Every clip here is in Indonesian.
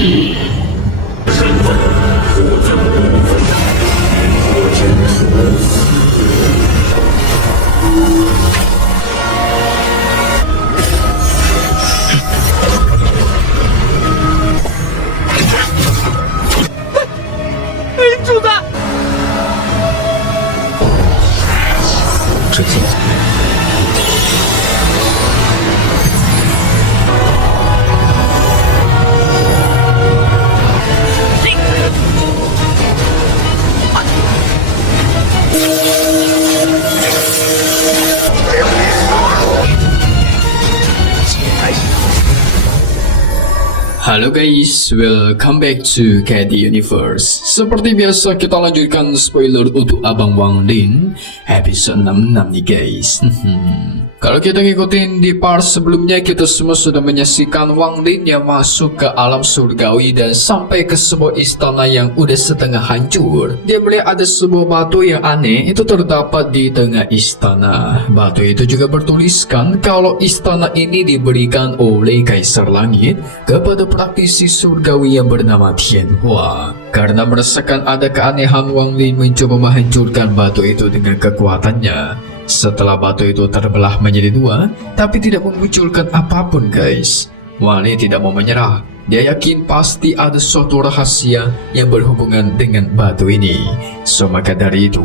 身份不尊无分，我真如此。主子，只见Halo guys, welcome back to KD Universe. Seperti biasa kita lanjutkan spoiler untuk Abang Wang Lin episode 66 nih guys. Kalau kita ngikutin di part sebelumnya, kita semua sudah menyaksikan Wang Lin yang masuk ke alam surgawi dan sampai ke sebuah istana yang udah setengah hancur. Dia melihat ada sebuah batu yang aneh itu terdapat di tengah istana. Batu itu juga bertuliskan kalau istana ini diberikan oleh Kaisar Langit kepada praktisi surgawi yang bernama Tianhua. Karena merasakan ada keanehan, Wang Lin mencoba menghancurkan batu itu dengan kekuatannya. Setelah batu itu terbelah menjadi dua, tapi tidak memunculkan apapun guys. Wang Lin tidak mau menyerah. Dia yakin pasti ada suatu rahasia yang berhubungan dengan batu ini. So maka dari itu,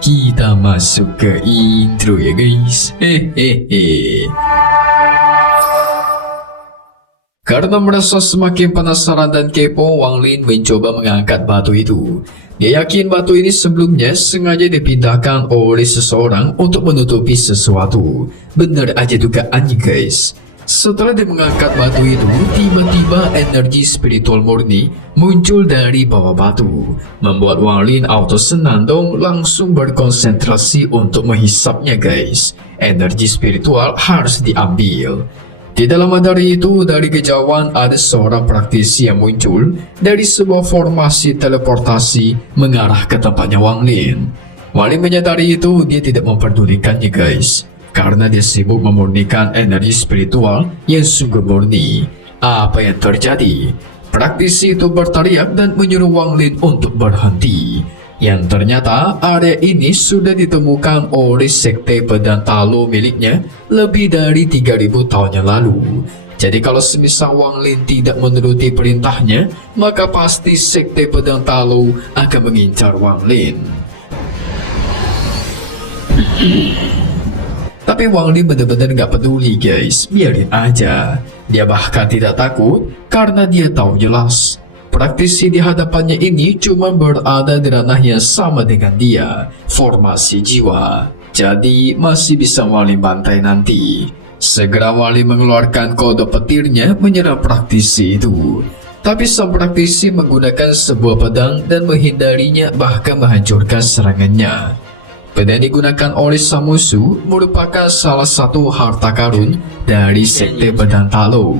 kita masuk ke intro ya guys. Hehehe. Karena merasa semakin penasaran dan kepo, Wang Lin mencoba mengangkat batu itu. Dia yakin batu ini sebelumnya sengaja dipindahkan oleh seseorang untuk menutupi sesuatu. Benar aja dugaannya guys. Setelah dia mengangkat batu itu, tiba-tiba energi spiritual murni muncul dari bawah batu. Membuat Wang Lin auto senang dong, langsung berkonsentrasi untuk menghisapnya guys. Energi spiritual harus diambil. Tidak lama dari itu, dari kejauhan ada seorang praktisi yang muncul dari sebuah formasi teleportasi mengarah ke tempatnya Wang Lin. Wang Lin menyadari itu, dia tidak memperdulikannya guys, karena dia sibuk memurnikan energi spiritual yang sungguh murni. Apa yang terjadi? Praktisi itu berteriak dan menyuruh Wang Lin untuk berhenti. Yang ternyata area ini sudah ditemukan oleh Sekte Pedang Talo miliknya lebih dari 3000 tahun yang lalu. Jadi kalau semisal Wang Lin tidak menuruti perintahnya, maka pasti Sekte Pedang Talo akan mengincar Wang Lin. Tapi Wang Lin benar-benar gak peduli guys, biarin aja. Dia bahkan tidak takut karena dia tahu jelas praktisi di hadapannya ini cuma berada di ranah yang sama dengan dia, formasi jiwa. Jadi masih bisa Wang Lin bantai nanti. Segera Wang Lin mengeluarkan kode petirnya menyerang praktisi itu. Tapi sang praktisi menggunakan sebuah pedang dan menghindarinya, bahkan menghancurkan serangannya. Pedang digunakan oleh sang musuh merupakan salah satu harta karun dari Sekte Pedang Talo.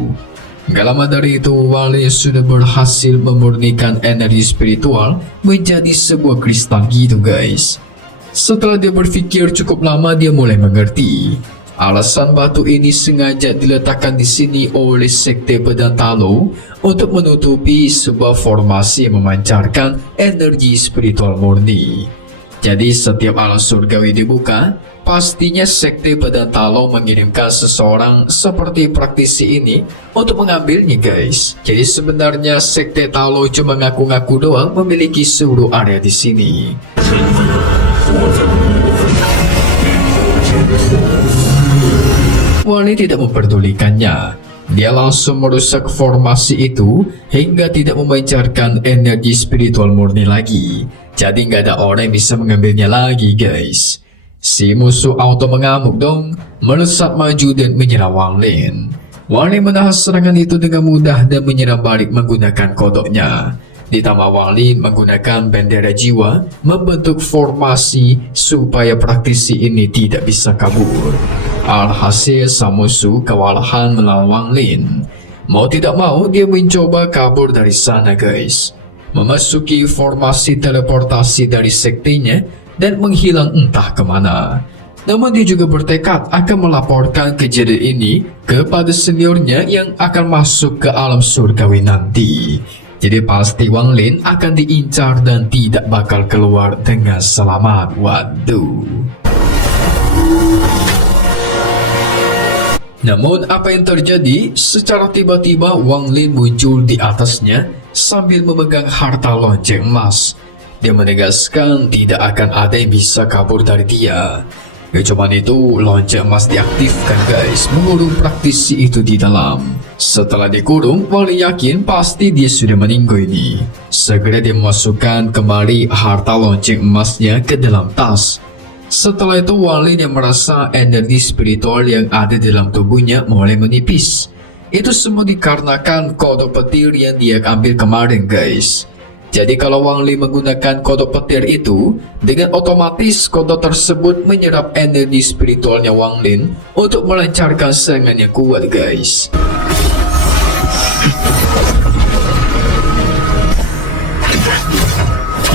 Gak lama dari itu, Wang Lin sudah berhasil memurnikan energi spiritual menjadi sebuah kristal gitu guys. Setelah dia berpikir cukup lama, dia mulai mengerti. Alasan batu ini sengaja diletakkan di sini oleh Sekte Pedang Talo untuk menutupi sebuah formasi yang memancarkan energi spiritual murni. Jadi setiap alam surgawi dibuka, pastinya Sekte Pedang Talo mengirimkan seseorang seperti praktisi ini untuk mengambilnya guys. Jadi sebenarnya Sekte Talo cuma ngaku-ngaku doang memiliki seluruh area di sini. Wang Lin tidak memperdulikannya. Dia langsung merusak formasi itu hingga tidak memancarkan energi spiritual murni lagi. Jadi nggak ada orang yang bisa mengambilnya lagi guys. Si musuh auto mengamuk dong, melesat maju dan menyerang Wang Lin. Wang Lin menahan serangan itu dengan mudah dan menyerang balik menggunakan kodoknya. Ditambah Wang Lin menggunakan bendera jiwa membentuk formasi supaya praktisi ini tidak bisa kabur. Alhasil sang musuh kewalahan melawan Wang Lin. Mau tidak mau dia mencoba kabur dari sana guys. Memasuki formasi teleportasi dari sektenya dan menghilang entah kemana. Namun dia juga bertekad akan melaporkan kejadian ini kepada seniornya yang akan masuk ke alam surgawi nanti. Jadi pasti Wang Lin akan diincar dan tidak bakal keluar dengan selamat. Waduh. Namun apa yang terjadi? Secara tiba-tiba Wang Lin muncul di atasnya sambil memegang harta lonceng emas. Dia menegaskan tidak akan ada yang bisa kabur dari dia. Cuman itu lonceng emas diaktifkan guys, mengurung praktisi itu di dalam. Setelah dikurung, Wang Lin yakin pasti dia sudah meninggal ini. Segera dia memasukkan kembali harta lonceng emasnya ke dalam tas. Setelah itu Wang Lin yang merasa energi spiritual yang ada dalam tubuhnya mulai menipis. Itu semua dikarenakan kodok petir yang dia ambil kemarin guys. Jadi kalau Wang Lin menggunakan kodok petir itu, dengan otomatis kodok tersebut menyerap energi spiritualnya Wang Lin untuk melancarkan serangan yang kuat guys.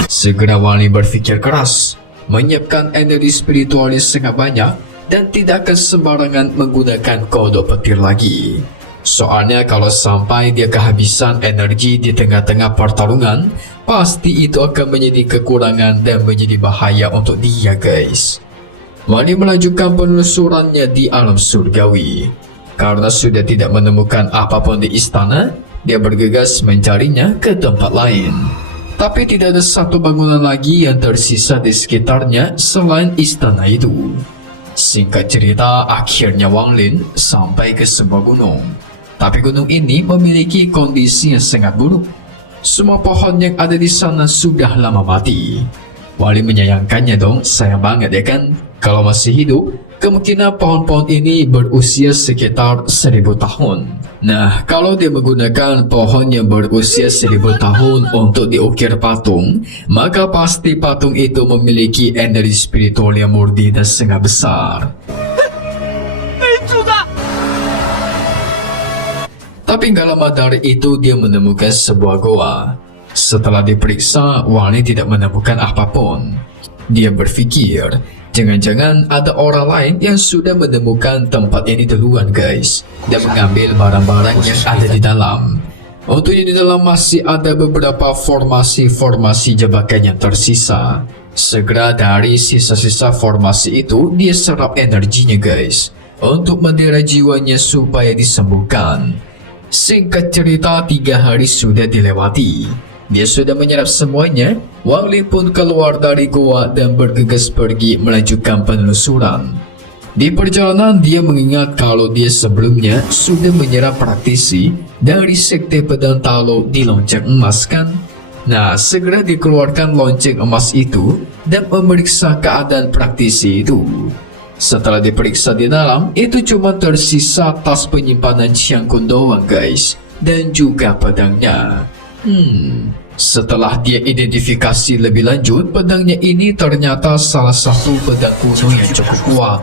Segera Wang Lin berpikir keras, menyiapkan energi spiritual yang sangat banyak dan tidak akan sembarangan menggunakan kodok petir lagi. Soalnya kalau sampai dia kehabisan energi di tengah-tengah pertarungan, pasti itu akan menjadi kekurangan dan menjadi bahaya untuk dia guys. Wang Lin melanjutkan penelusurannya di alam surgawi. Karena sudah tidak menemukan apapun di istana, dia bergegas mencarinya ke tempat lain. Tapi tidak ada satu bangunan lagi yang tersisa di sekitarnya selain istana itu. Singkat cerita, akhirnya Wang Lin sampai ke sebuah gunung. Tapi gunung ini memiliki kondisi yang sangat buruk. Semua pohon yang ada di sana sudah lama mati. Wang Lin menyayangkannya dong, sayang banget ya kan? Kalau masih hidup, kemungkinan pohon-pohon ini berusia sekitar 1000 tahun. Nah, kalau dia menggunakan pohon yang berusia 1000 tahun untuk diukir patung, maka pasti patung itu memiliki energi spiritual yang murni dan sangat besar. Tapi gak lama dari itu dia menemukan sebuah goa. Setelah diperiksa, Wang Lin tidak menemukan apapun. Dia berpikir, jangan-jangan ada orang lain yang sudah menemukan tempat ini duluan guys, dan mengambil barang-barang yang ada di dalam. Untungnya di dalam masih ada beberapa formasi-formasi jebakan yang tersisa. Segera dari sisa-sisa formasi itu, dia serap energinya guys, untuk mendera jiwanya supaya disembuhkan. Singkat cerita, 3 hari sudah dilewati. Dia sudah menyerap semuanya. Wang Lin pun keluar dari goa dan bergegas pergi melanjutkan penelusuran. Di perjalanan dia mengingat kalau dia sebelumnya sudah menyerap praktisi dari sekte pedang Talo di lonceng emas kan. Nah, segera dikeluarkan lonceng emas itu dan memeriksa keadaan praktisi itu. Setelah diperiksa di dalam, itu cuma tersisa tas penyimpanan Xiang Kun doang guys, dan juga pedangnya. Setelah dia identifikasi lebih lanjut, pedangnya ini ternyata salah satu pedang kuno yang cukup kuat.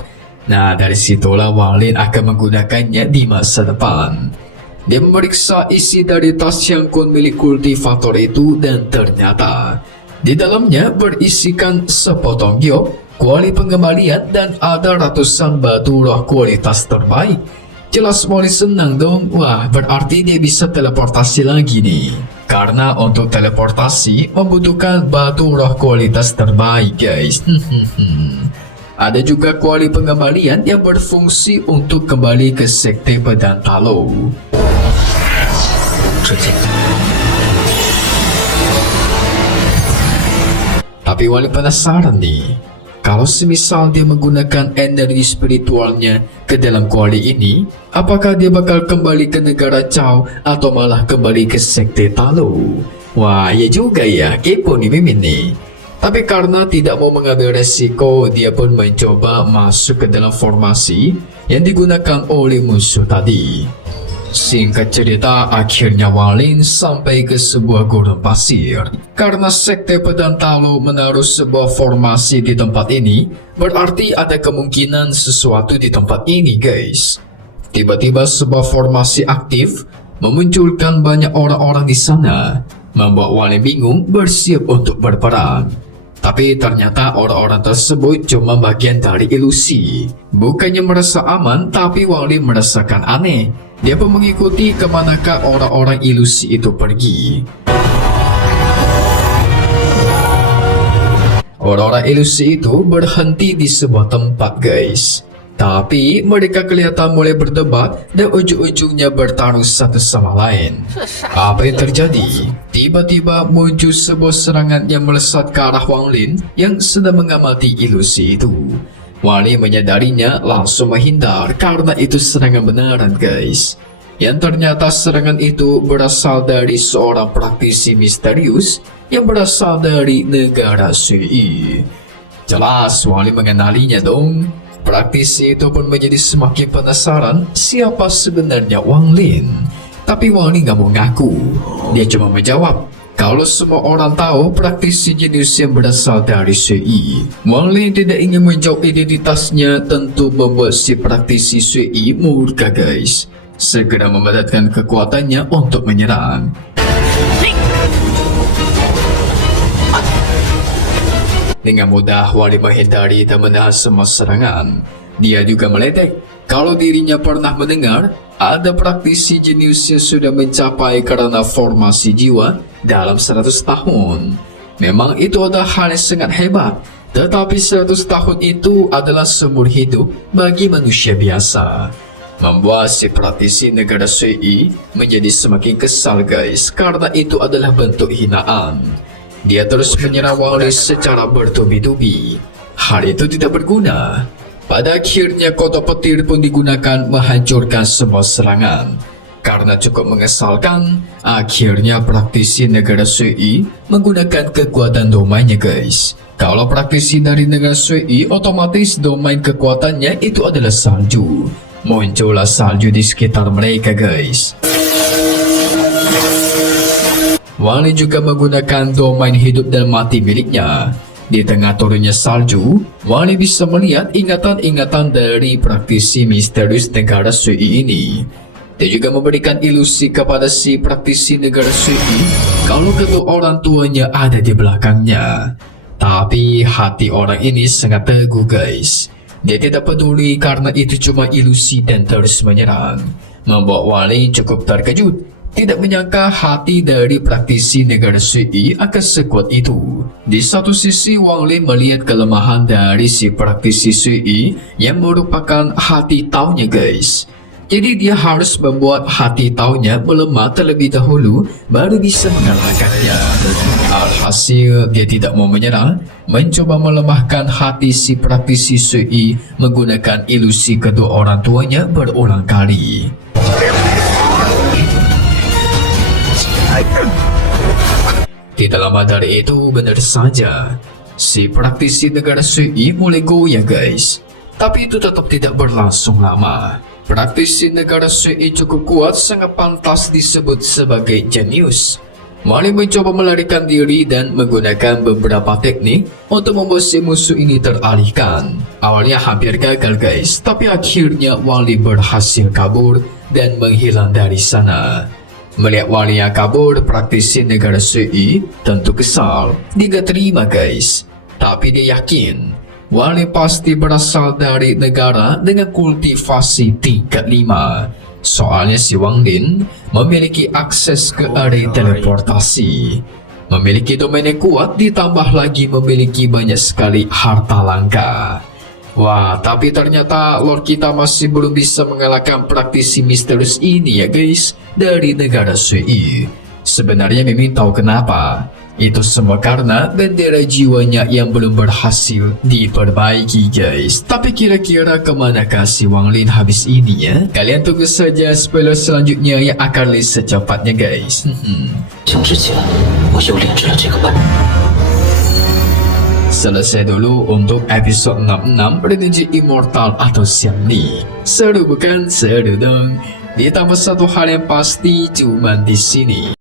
Nah, dari situlah Wang Lin akan menggunakannya di masa depan. Dia memeriksa isi dari tas Xiang Kun milik kultivator itu dan ternyata di dalamnya berisikan sepotong giok, kuali pengembalian, dan ada ratusan batu roh kualitas terbaik. Jelas Wang Lin senang dong. Wah, berarti dia bisa teleportasi lagi nih. Karena untuk teleportasi membutuhkan batu roh kualitas terbaik guys. Ada juga kuali pengembalian yang berfungsi untuk kembali ke sekte pedang Talo. Tapi Wang Lin penasaran nih, kalau semisal dia menggunakan energi spiritualnya ke dalam kuali ini, apakah dia bakal kembali ke negara Cao atau malah kembali ke sekte Talo? Wah, ya juga ya, kepo nih Mimin nih. Tapi karena tidak mau mengambil resiko, dia pun mencoba masuk ke dalam formasi yang digunakan oleh musuh tadi. Singkat cerita, akhirnya Wang Lin sampai ke sebuah gunung pasir. Karena sekte pedang Talo menaruh sebuah formasi di tempat ini, berarti ada kemungkinan sesuatu di tempat ini guys. Tiba-tiba sebuah formasi aktif memunculkan banyak orang-orang di sana, membuat Wang Lin bingung bersiap untuk berperang. Tapi ternyata orang-orang tersebut cuma bagian dari ilusi. Bukannya merasa aman, tapi Wang Lin merasakan aneh. Dia pun mengikuti kemanakah orang-orang ilusi itu pergi. Orang-orang ilusi itu berhenti di sebuah tempat, guys. Tapi mereka kelihatan mulai berdebat dan ujung-ujungnya bertarung satu sama lain. Apa yang terjadi? Tiba-tiba muncul sebuah serangan yang melesat ke arah Wang Lin yang sedang mengamati ilusi itu. Wang Lin menyadarinya langsung menghindar karena itu serangan beneran, guys. Yang ternyata serangan itu berasal dari seorang praktisi misterius yang berasal dari negara Sui. Jelas Wang Lin mengenalinya dong. Praktisi itu pun menjadi semakin penasaran siapa sebenarnya Wang Lin. Tapi Wang Lin gak mau ngaku. Dia cuma menjawab, kalau semua orang tahu praktisi jenius yang berasal dari Sui. Wang Lin tidak ingin menjawab identitasnya, tentu membuat si praktisi Sui murka, guys. Segera memadatkan kekuatannya untuk menyerang. Dengan mudah Wang Lin menghindari dan menahan semua serangan. Dia juga meletek kalau dirinya pernah mendengar ada praktisi jenius yang sudah mencapai karena formasi jiwa dalam 100 tahun. Memang itu adalah hal yang sangat hebat, tetapi 100 tahun itu adalah seumur hidup bagi manusia biasa. Membuat si praktisi negara Sui menjadi semakin kesal, guys, karena itu adalah bentuk hinaan. Dia terus menyerang Wang Lin secara bertubi-tubi. Hal itu tidak berguna. Pada akhirnya kotak petir pun digunakan menghancurkan semua serangan. Karena cukup mengesalkan, akhirnya praktisi negara Sui menggunakan kekuatan domainnya, guys. Kalau praktisi dari negara Sui, otomatis domain kekuatannya itu adalah salju. Muncullah salju di sekitar mereka, guys. Wang Lin juga menggunakan domain hidup dan mati miliknya. Di tengah turunnya salju, Wang Lin bisa melihat ingatan-ingatan dari praktisi misterius negara Sui ini. Dia juga memberikan ilusi kepada si praktisi negara Sui kalau kedua orang tuanya ada di belakangnya. Tapi hati orang ini sangat teguh, guys. Dia tidak peduli karena itu cuma ilusi dan terus menyerang. Membuat Wang Lin cukup terkejut. Tidak menyangka hati dari praktisi negara Sui akan sekuat itu. Di satu sisi Wang Lin melihat kelemahan dari si praktisi Sui yang merupakan hati taunya, guys. Jadi dia harus membuat hati taunya melemah terlebih dahulu baru bisa mengalahkannya. Alhasil dia tidak mau menyerah, mencoba melemahkan hati si praktisi Sui menggunakan ilusi kedua orang tuanya berulang kali. Tidak lama dari itu, benar saja, si praktisi negara Sui mulai goyah, guys. Tapi itu tetap tidak berlangsung lama. Praktisi negara Sui cukup kuat, sangat pantas disebut sebagai jenius. Wang Lin mencoba melarikan diri dan menggunakan beberapa teknik untuk membuat si musuh ini teralihkan. Awalnya hampir gagal, guys, tapi akhirnya Wang Lin berhasil kabur dan menghilang dari sana. Melihat Wang Lin yang kabur, praktisi negara Sui tentu kesal. Dia gak terima, guys. Tapi dia yakin Wang Lin pasti berasal dari negara dengan kultivasi tingkat 5. Soalnya si Wang Lin memiliki akses ke area teleportasi, memiliki domain yang kuat, ditambah lagi memiliki banyak sekali harta langka. Wah, tapi ternyata Lord kita masih belum bisa mengalahkan praktisi misterius ini ya, guys, dari negara Sui. Sebenarnya Mimin tahu kenapa. Itu semua karena bendera jiwanya yang belum berhasil diperbaiki, guys. Tapi kira-kira kemanakah si Wang Lin habis ini ya? Kalian tunggu saja spoiler selanjutnya yang akan rilis secepatnya, guys. 之前我又炼制了这个本。 Selesai dulu untuk episode 66 Renji Immortal atau Xiangli. Seru bukan? Seru dong. Ditambah satu hal yang pasti cuma di sini.